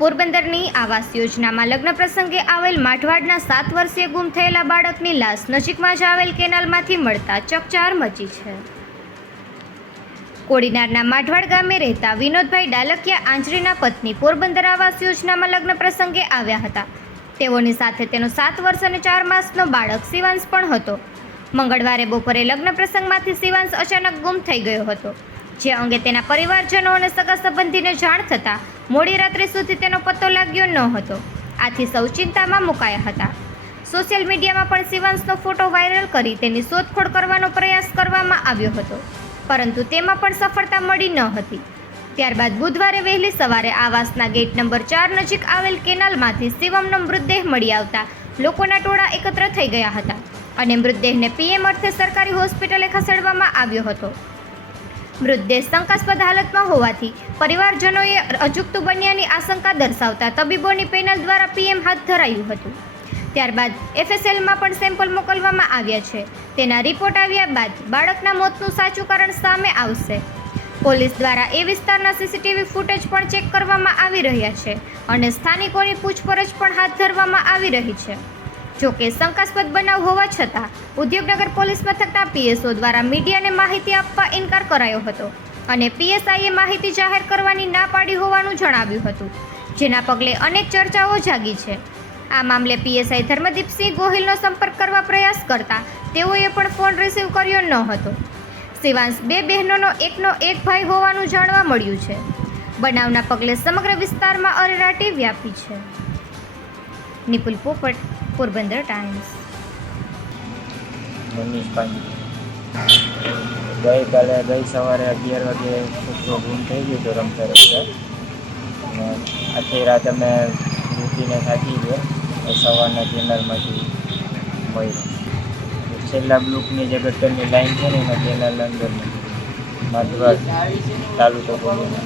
પોરબંદરની આવાસ યોજનામાં લગ્ન પ્રસંગે આવેલ માઠવાડના સાત વર્ષીય ગુમ થયેલા બાળકની લાશ નજીકમાં જ આવેલ કેનાલમાંથી મળતા ચકચાર મચી છે. કોડીનારના માઠવાડ ગામે રહેતા વિનોદભાઈ ડાલકિયા આંજરીના પત્ની પોરબંદર આવાસ યોજનામાં લગ્ન પ્રસંગે આવ્યા હતા. તેઓની સાથે તેનો સાત વર્ષ અને ચાર માસનો બાળક શિવાંશ પણ હતો. મંગળવારે બપોરે લગ્ન પ્રસંગમાંથી શિવાંશ અચાનક ગુમ થઈ ગયો હતો. જે અંગે તેના પરિવારજનો અને સગા સંબંધીને જાણ થતાં મોડી રાત્રે સુધી તેનો પત્તો લાગ્યો ન હતો. આથી સૌ ચિંતામાં મુકાયા હતા. સોશિયલ મીડિયામાં પણ શિવાંશનો ફોટો વાયરલ કરી તેની શોધખોળ કરવાનો પ્રયાસ કરવામાં આવ્યો હતો. પરંતુ તેમાં પણ સફળતા મળી ન હતી. ત્યારબાદ બુધવારે વહેલી સવારે આવાસના ગેટ નંબર ચાર નજીક આવેલ કેનાલમાંથી શિવમનો મૃતદેહ મળી આવતા લોકોના ટોળા એકત્ર થઈ ગયા હતા અને મૃતદેહને પીએમ અર્થે સરકારી હોસ્પિટલે ખસેડવામાં આવ્યો હતો. મૃતદેહ શંકાસ્પદ હાલતમાં હોવાથી પરિવારજનોએ અજુગતું બન્યાની આશંકા દર્શાવતા તબીબોની પેનલ દ્વારા પીએમ હાથ ધરાયું હતું. ત્યારબાદ એફએસએલમાં પણ સેમ્પલ મોકલવામાં આવ્યા છે. તેના રિપોર્ટ આવ્યા બાદ બાળકના મોતનું સાચું કારણ સામે આવશે. પોલીસ દ્વારા એ વિસ્તારના સીસીટીવી ફૂટેજ પણ ચેક કરવામાં આવી રહ્યા છે અને સ્થાનિકોની પૂછપરછ પણ હાથ ધરવામાં આવી રહી છે. જોકે શંકાસ્પદ બનાવ હોવા છતાં, ઉદ્યોગનગર પોલીસ મથકના પીએસઓ દ્વારા મીડિયાને માહિતી આપવા ઇનકાર કરાયો હતો અને પીએસઆઈએ માહિતી જાહેર કરવાની ના પાડી હોવાનું જણાવ્યું હતું, જેના પગલે અનેક ચર્ચાઓ જાગી છે. આ મામલે પીએસઆઈ ધર્મદીપસિંહ ગોહિલનો સંપર્ક કરવા પ્રયાસ કરતા તેઓએ પણ ફોન રિસીવ કર્યો ન હતો. શિવાંશ બે બહેનોનો એકનો એક ભાઈ હોવાનું જાણવા મળ્યું છે. બનાવના પગલે સમગ્ર વિસ્તારમાં અરેરાટી વ્યાપી છે. નિપુલ પોપટ પોરબંદર ટાઈમ્સ મનીષ પાંડે. ગઈકાલે ગઈ સવારે અગિયાર વાગે છોકરો ગુમ થઈ ગયો હતો રમતા રમતા. આખી રાત અમે રૂટીને થાકી ગયો. સવારના કેનાલમાંથી મળ્યો છેલ્લા બ્લુકની જે ગટરની લાઈન છે ને એમાં કેનાલ અંદર માધવા તાલુકો બોલીને